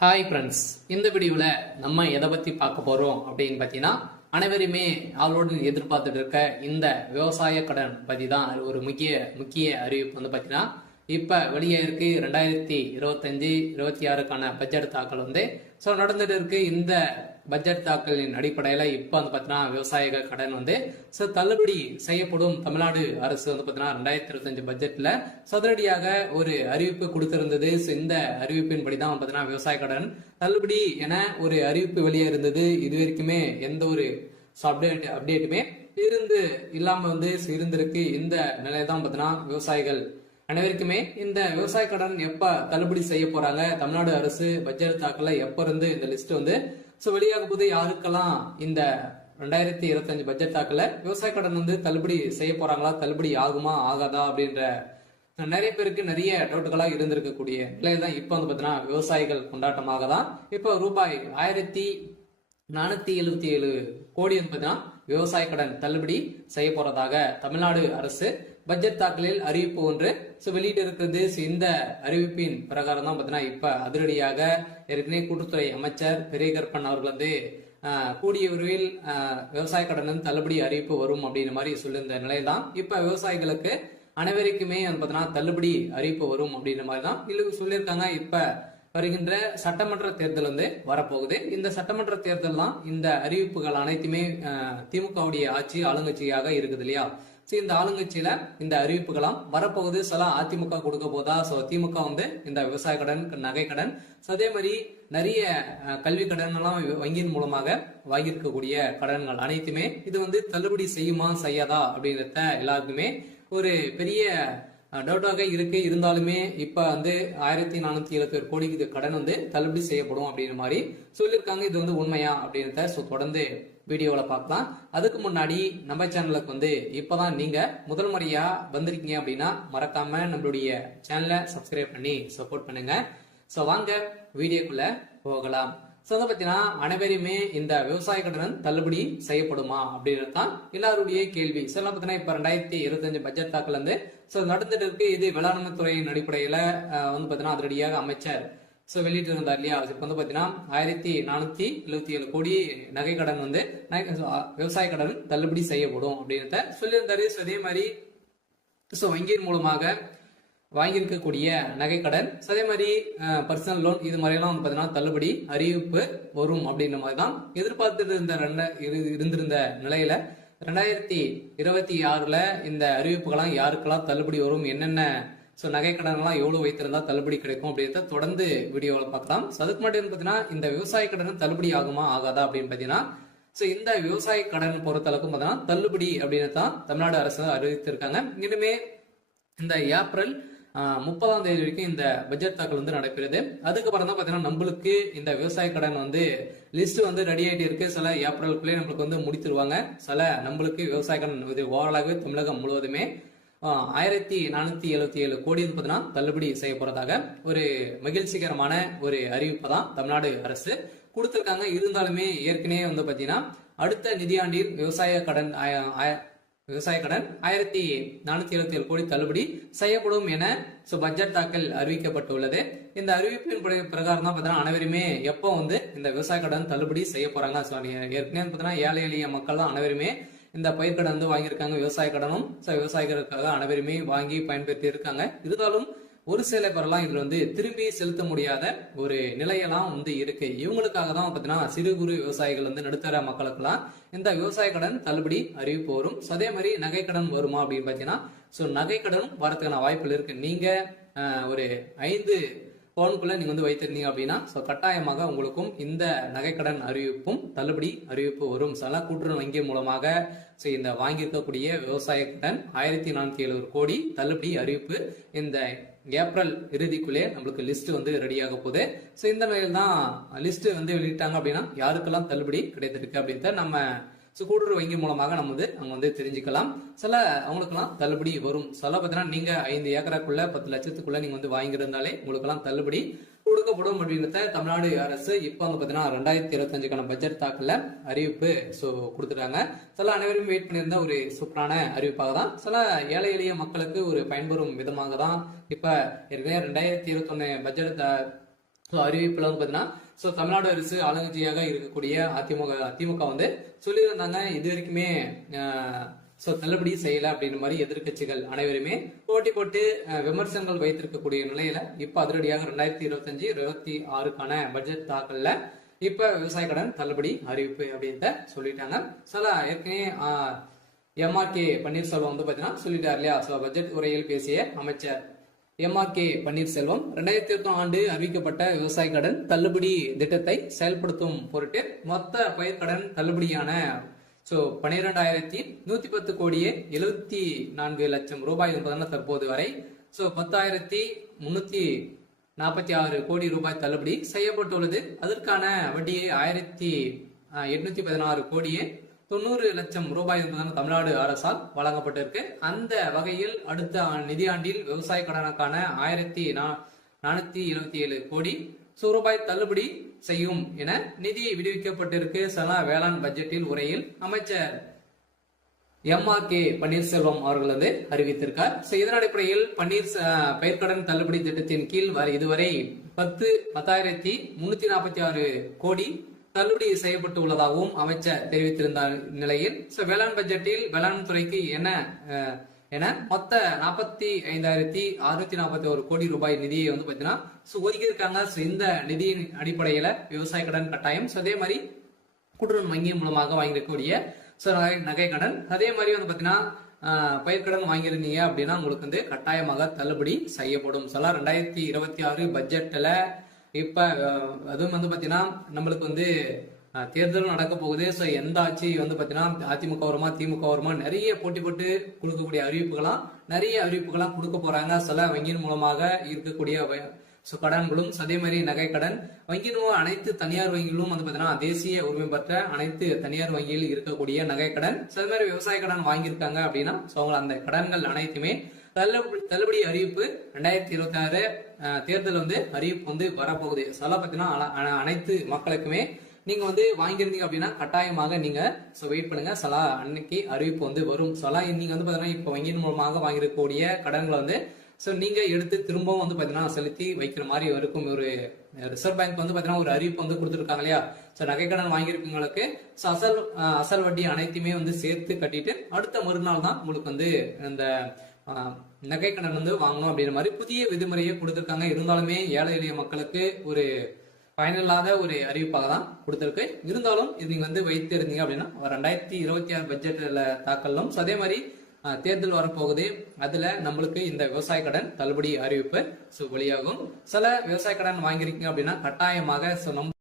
Hi friends, இந்த வீடியோவில் நம்ம எதை பற்றி பார்க்க போகிறோம் அப்படின்னு பார்த்தீங்கன்னா, அனைவருமே அவளோடு எதிர்பார்த்துட்டு இருக்க இந்த விவசாய கடன் பற்றி தான் ஒரு முக்கிய அறிவிப்பு வந்து பார்த்தீங்கன்னா, இப்போ வெளியே இருக்கு 2025-26க்கான பட்ஜெட் தாக்கல் வந்து நடந்துட்டு இருக்கு. இந்த பட்ஜெட் தாக்கலின் அடிப்படையில் இப்போ வந்து பார்த்தீங்கன்னா விவசாயிகள் கடன் வந்து தள்ளுபடி செய்யப்படும். தமிழ்நாடு அரசு வந்து பார்த்தீங்கன்னா 2025 பட்ஜெட்ல சதுரடியாக ஒரு அறிவிப்பு கொடுத்திருந்தது. இந்த அறிவிப்பின்படி தான் பார்த்தீங்கன்னா விவசாய கடன் தள்ளுபடி என ஒரு அறிவிப்பு வெளியே இருந்தது. இது வரைக்குமே எந்த ஒரு அப்டேட்டுமே இல்லாம வந்து இருந்திருக்கு. இந்த நிலையை தான் பார்த்தீங்கன்னா விவசாயிகள் அனைவருக்குமே இந்த விவசாய கடன் எப்ப தள்ளுபடி செய்ய போறாங்க, தமிழ்நாடு அரசு பட்ஜெட் தாக்கல எப்ப இருந்து இந்த லிஸ்ட் வந்து வெளியாக போது, யாருக்கெல்லாம் இந்த 2025 பட்ஜெட் தாக்கல விவசாய கடன் வந்து தள்ளுபடி செய்ய போறாங்களா, தள்ளுபடி ஆகுமா ஆகாதா அப்படின்ற நிறைய பேருக்கு நிறைய டவுட்டுகளா இருந்திருக்கக்கூடிய நிலையில தான் இப்ப வந்து பாத்தீங்கன்னா விவசாயிகள் கொண்டாட்டமாக தான் இப்ப ரூபாய் 1477 கோடி வந்து பாத்தீங்கன்னா விவசாய கடன் தள்ளுபடி செய்ய போறதாக தமிழ்நாடு அரசு பட்ஜெட் தாக்கலில் அறிவிப்பு ஒன்று வெளியிட்டு இருக்கிறது. இந்த அறிவிப்பின் பிரகாரம் தான் பாத்தீங்கன்னா இப்ப அதிரடியாக ஏற்கனவே கூட்டுத்துறை அமைச்சர் பெரியகற்பன் அவர்கள் வந்து கூடிய விரைவில் விவசாய கடன் தள்ளுபடி அறிவிப்பு வரும் அப்படின்ற மாதிரி சொல்லியிருந்த நிலையில தான் இப்ப விவசாயிகளுக்கு அனைவருக்குமே வந்து பாத்தீங்கன்னா தள்ளுபடி அறிவிப்பு வரும் அப்படின்ற மாதிரி தான் சொல்லியிருக்காங்க. இப்ப வருகின்ற சட்டமன்ற தேர்தல் வந்து வரப்போகுது. இந்த சட்டமன்ற தேர்தல் தான் இந்த அறிவிப்புகள் அனைத்துமே திமுகவுடைய ஆட்சி ஆளுங்கட்சியாக இருக்குது இல்லையா. இந்த ஆளுங்கட்சியில இந்த அறிவிப்புகளாம் வரப்போகுது. சில அதிமுக கொடுக்க போதா, திமுக வந்து இந்த விவசாய கடன், நகை கடன், அதே மாதிரி நிறைய கல்வி கடன் எல்லாம் வங்கியின் மூலமாக வாங்கியிருக்கக்கூடிய கடன்கள் அனைத்துமே இது வந்து தள்ளுபடி செய்யுமா செய்யாதா அப்படின்றத எல்லாருக்குமே ஒரு பெரிய டவுட்டாக இருக்கு. இருந்தாலுமே இப்ப வந்து 1477 கோடிக்கு கடன் வந்து தள்ளுபடி செய்யப்படும் அப்படின்ற மாதிரி சொல்லியிருக்காங்க. இது வந்து உண்மையா அப்படின்றத தொடர்ந்து வீடியோல பார்க்கலாம். அதுக்கு முன்னாடி நம்ம சேனலுக்கு வந்து இப்பதான் நீங்க முதல் முறையா வந்திருக்கீங்க அப்படின்னா மறக்காம நம்மளுடைய சேனலை சப்ஸ்கிரைப் பண்ணி சப்போர்ட் பண்ணுங்க. வாங்க வீடியோக்குள்ள போகலாம். பாத்தீங்கன்னா அனைவருமே இந்த விவசாய கடன் தள்ளுபடி செய்யப்படுமா அப்படின்றது தான் எல்லாருடைய கேள்வி. பாத்தீங்கன்னா இப்ப 2025 பட்ஜெட் தாக்கல் வந்து நடந்துட்டு இருக்கு. இது வேளாண்மை துறையின் அடிப்படையில வந்து பாத்தீங்கன்னா அதிரடியாக அமைச்சர் வெளியிட்டு இருந்தார் இல்லையா. இப்ப வந்து பாத்தீங்கன்னா 1477 கோடி நகை கடன் வந்து விவசாய கடன் தள்ளுபடி செய்யப்படும் அப்படின்றத சொல்லியிருந்தாரு. அதே மாதிரி வங்கியின் மூலமாக வாங்கியிருக்கக்கூடிய நகை கடன், அதே மாதிரி பர்சனல் லோன், இது மாதிரியெல்லாம் வந்து பாத்தீங்கன்னா தள்ளுபடி அறிவிப்பு வரும் அப்படின்ற மாதிரி தான் எதிர்பார்த்துட்டு இருந்திருந்த நிலையில 2026ல இந்த அறிவிப்புகளாம் யாருக்கெல்லாம் தள்ளுபடி வரும், என்னென்ன நகை கடன் எல்லாம் எவ்வளவு வைத்திருந்தா தள்ளுபடி கிடைக்கும் அப்படின்றத தொடர்ந்து வீடியோவில் பார்க்கலாம். அதுக்கு முன்னாடி பாத்தீங்கன்னா இந்த விவசாய கடன் தள்ளுபடி ஆகுமா ஆகாதா அப்படின்னு பாத்தீங்கன்னா இந்த விவசாய கடன் பொறுத்தளவுக்கு பாத்தீங்கன்னா தள்ளுபடி அப்படின்னு தான் தமிழ்நாடு அரசு அறிவித்திருக்காங்க. இனிமே இந்த ஏப்ரல் 30ஆம் தேதி வரைக்கும் இந்த பட்ஜெட் தாக்கல் வந்து நடைபெறுது. அதுக்கப்புறம் தான் பாத்தீங்கன்னா நம்மளுக்கு இந்த விவசாய கடன் வந்து லிஸ்ட் வந்து ரெடி ஆயிட்டு இருக்கு. சில ஏப்ரலுக்குள்ளே நம்மளுக்கு வந்து முடித்துருவாங்க. சில நம்மளுக்கு விவசாய கடன் இது ஓவராலாகவே தமிழகம் முழுவதுமே 1477 கோடி வந்து பாத்தீங்கன்னா தள்ளுபடி செய்ய போறதாக ஒரு மகிழ்ச்சிகரமான ஒரு அறிவிப்பை தான் தமிழ்நாடு அரசு கொடுத்திருக்காங்க. இருந்தாலுமே ஏற்கனவே வந்து பாத்தீங்கன்னா அடுத்த நிதியாண்டில் விவசாய கடன் 1477 கோடி தள்ளுபடி செய்யப்படும் என பட்ஜெட் தாக்கல் அறிவிக்கப்பட்டுள்ளது. இந்த அறிவிப்பின் பிரகாரம் தான் பாத்தீங்கன்னா அனைவருமே எப்போ வந்து இந்த விவசாய கடன் தள்ளுபடி செய்ய போறாங்க. ஏற்கனவே பாத்தீங்கன்னா ஏழை எளிய மக்கள் தான் அனைவருமே இந்த பயிர்கடன் வந்து வாங்கியிருக்காங்க. விவசாய கடனும் விவசாயிகளுக்காக அனைவருமே வாங்கி பயன்படுத்தி இருக்காங்க. இருந்தாலும் ஒரு சில பேரெல்லாம் இதுல வந்து திரும்பி செலுத்த முடியாத ஒரு நிலையெல்லாம் வந்து இருக்கு. இவங்களுக்காக தான் பாத்தீங்கன்னா சிறு குறு விவசாயிகள் வந்து நடுத்தர மக்களுக்கெல்லாம் இந்த விவசாய கடன் தள்ளுபடி அறிவிப்பு வரும். அதே மாதிரி நகை கடன் வருமா அப்படின்னு பாத்தீங்கன்னா நகை கடனும் வரதுக்கான வாய்ப்புகள் இருக்கு. நீங்க ஒரு 5 பவுனுக்குள்ள நீங்க வந்து வைத்திருந்தீங்க அப்படின்னா கட்டாயமாக உங்களுக்கும் இந்த நகைக்கடன் அறிவிப்பும் தள்ளுபடி அறிவிப்பு வரும். சில கூட்டுறவு வங்கி மூலமாக இந்த வாங்கியிருக்கக்கூடிய விவசாய கடன் 1477 கோடி தள்ளுபடி அறிவிப்பு இந்த ஏப்ரல் இறுதிக்குள்ளே நம்மளுக்கு லிஸ்ட் வந்து ரெடியாக போகுது. இந்த நிலையில் தான் லிஸ்ட் வந்து வெளியிட்டாங்க அப்படின்னா யாருக்கெல்லாம் தள்ளுபடி கிடைத்திருக்கு அப்படின்றத நம்ம கூட்டுறவு வங்கி மூலமாக நம்ம வந்து அங்க வந்து தெரிஞ்சுக்கலாம். சில அவங்களுக்கெல்லாம் தள்ளுபடி வரும். சில பார்த்தீங்கன்னா நீங்க 5 ஏக்கராக்குள்ள 10 லட்சத்துக்குள்ள நீங்க வந்து வாங்கியிருந்தாலே உங்களுக்கெல்லாம் தள்ளுபடி கொடுக்கப்படும் அப்படின்றத தமிழ்நாடு அரசு இப்ப வந்து பாத்தீங்கன்னா 2025க்கான பட்ஜெட் தாக்கல அறிவிப்பு கொடுத்துட்டாங்க. சில அனைவரும் வெயிட் பண்ணியிருந்த ஒரு சூப்பரான அறிவிப்பாக தான், சில ஏழை எளிய மக்களுக்கு ஒரு பயன்பெறும் விதமாக தான் இப்ப ஏற்கனவே 2021 பட்ஜெட் ஸோ அறிவிப்புல வந்து பாத்தீங்கன்னா ஸோ தமிழ்நாடு அரசு ஆளுங்கட்சியாக இருக்கக்கூடிய திமுக வந்து சொல்லியிருந்தாங்க இது வரைக்குமே ஸோ தள்ளுபடி செய்யல அப்படின்ற மாதிரி எதிர்கட்சிகள் அனைவருமே போட்டி போட்டு விமர்சனங்கள் வைத்திருக்கக்கூடிய நிலையில இப்ப அதிரடியாக 2025-26க்கான பட்ஜெட் தாக்கல்ல இப்ப விவசாய கடன் தள்ளுபடி அறிவிப்பு அப்படின்ட்டு சொல்லிட்டாங்க. ஏற்கனவே எம்ஆர்கே பன்னீர்செல்வம் வந்து பாத்தீங்கன்னா சொல்லிட்டார் இல்லையா. பட்ஜெட் உரையில் பேசிய அமைச்சர் எம்ஆர்கே பன்னீர்செல்வம் 2008 ஆண்டு அறிவிக்கப்பட்ட விவசாய கடன் தள்ளுபடி திட்டத்தை செயல்படுத்தும் பொருட்டு மொத்த பயிர்கடன் தள்ளுபடியான 12,110 கோடியே 74 லட்சம் ரூபாய் என்பதான தற்போது வரை 10,346 கோடி ரூபாய் தள்ளுபடி செய்யப்பட்டுள்ளது. அதற்கான வட்டியை 1,816 கோடியே 90 லட்சம் ரூபாய் என்பதான தமிழ்நாடு அரசால் வழங்கப்பட்டிருக்கு. அந்த வகையில் அடுத்த நிதியாண்டில் விவசாய கடனுக்கான 1,477 கோடி ரூபாய் தள்ளுபடி செய்யும் என நிதி விடுவிக்கப்பட்டிருக்கு. வேளாண் பட்ஜெட்டில் உரையில் அமைச்சர் எம்ஆர்கே பன்னீர்செல்வம் அவர்கள் வந்து அறிவித்திருக்கார். இதன் அடிப்படையில் பயிர்க்கடன் தள்ளுபடி திட்டத்தின் கீழ் இதுவரை 10,346 கோடி தள்ளுபடி செய்யப்பட்டு உள்ளதாகவும் அமைச்சர் தெரிவித்திருந்த நிலையில் வேளாண் பட்ஜெட்டில் வேளாண் துறைக்கு என மொத்த 45,641 கோடி ரூபாய் நிதியை வந்து பாத்தீங்கன்னா ஒதுக்கி இருக்காங்க. இந்த நிதியின் அடிப்படையில விவசாய கடன் கட்டாயம் அதே மாதிரி கூட்டுறவு வங்கி மூலமாக வாங்கியிருக்கக்கூடிய நகை கடன் அதே மாதிரி வந்து பாத்தீங்கன்னா பயிர்க்கடன் வாங்கியிருந்தீங்க அப்படின்னா உங்களுக்கு வந்து கட்டாயமாக தள்ளுபடி செய்யப்படும். 2026 பட்ஜெட்ல இப்ப அதுவும் வந்து பாத்தீங்கன்னா நம்மளுக்கு வந்து தேர்தலும் நடக்க போகுது. எந்த ஆட்சி வந்து பாத்தீங்கன்னா அதிமுக வருமா திமுக வருமா நிறைய போட்டி போட்டு கொடுக்கக்கூடிய நிறைய அறிவிப்புகளாம் கொடுக்க போறாங்க. வங்கியின் மூலமாக இருக்கக்கூடிய கடன்களும் அதே மாதிரி நகை கடன் வங்கியின் அனைத்து தனியார் வங்கிகளும் வந்து பாத்தீங்கன்னா தேசிய உரிமை பெற்ற அனைத்து தனியார் வங்கியில் இருக்கக்கூடிய நகை கடன் அதே மாதிரி விவசாய கடன் வாங்கியிருக்காங்க அப்படின்னா அந்த கடன்கள் அனைத்துமே தள்ளுபடி அறிவிப்பு 2026 தேர்தல் வந்து அறிவிப்பு வந்து வரப்போகுது. பாத்தீங்கன்னா அனைத்து மக்களுக்குமே நீங்க வந்து வாங்கியிருந்தீங்க அப்படின்னா கட்டாயமாக நீங்க வெயிட் பண்ணுங்க. அன்னைக்கு அறிவிப்பு வந்து வரும். நீங்க வந்து பாத்தீங்கன்னா இப்ப வங்கியின் மூலமாக வாங்கிருக்கக்கூடிய கடன்களை வந்து நீங்க எடுத்து திரும்பவும் வந்து பாத்தீங்கன்னா செலுத்தி வைக்கிற மாதிரி இருக்கும். ஒரு ரிசர்வ் பேங்க் வந்து பாத்தீங்கன்னா ஒரு அறிவிப்பு வந்து கொடுத்துருக்காங்க இல்லையா. நகை கடன் வாங்கியிருக்கவங்களுக்கு அசல் வட்டி அனைத்துமே வந்து சேர்த்து கட்டிட்டு அடுத்த மறுநாள் தான் உங்களுக்கு வந்து இந்த நகை கடன் வந்து வாங்கணும் அப்படின்ற மாதிரி புதிய விதிமுறையை கொடுத்திருக்காங்க. இருந்தாலுமே ஏழை எளிய மக்களுக்கு ஒரு பயனில்லாத ஒரு அறிவிப்பாக தான் கொடுத்திருக்கு. இருந்தாலும் இது நீங்க வந்து வைத்து இருந்தீங்க அப்படின்னா 2026 பட்ஜெட்ல தாக்கலும் அதே மாதிரி தேர்தல் வரப்போகுது. அதுல நம்மளுக்கு இந்த விவசாய கடன் தள்ளுபடி அறிவிப்பு வெளியாகும். விவசாய கடன் வாங்கிருக்கீங்க அப்படின்னா கட்டாயமாக